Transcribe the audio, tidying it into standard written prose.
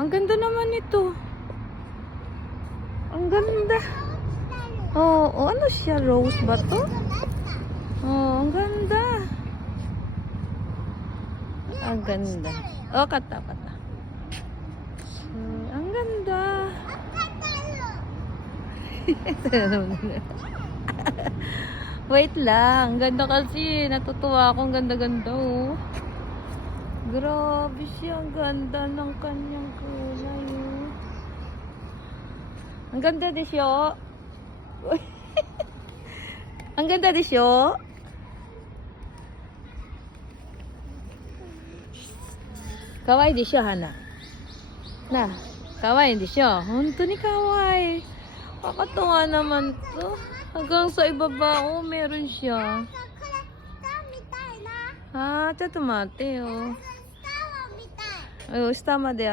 Ang ganda naman ito. Ang ganda. Oh, ano siya? Rose ba to? Oh, ang ganda. Ang ganda. Oh, kata. Ang ganda. Wait lang. Ang ganda kasi. Natutuwa ako. Ang ganda-ganda oh. Grabe siya. Ang ganda ng kanyang kulay oh. Ang ganda din siya. Ang ganda din siya. Kawaii di siya, Hana. Na, kawaii di siya. Honto ni kawaii. Kakatuwa naman to. Hanggang sa ibaba, oh, meron siya. Ha, ito mate, oh. Oh, star ma de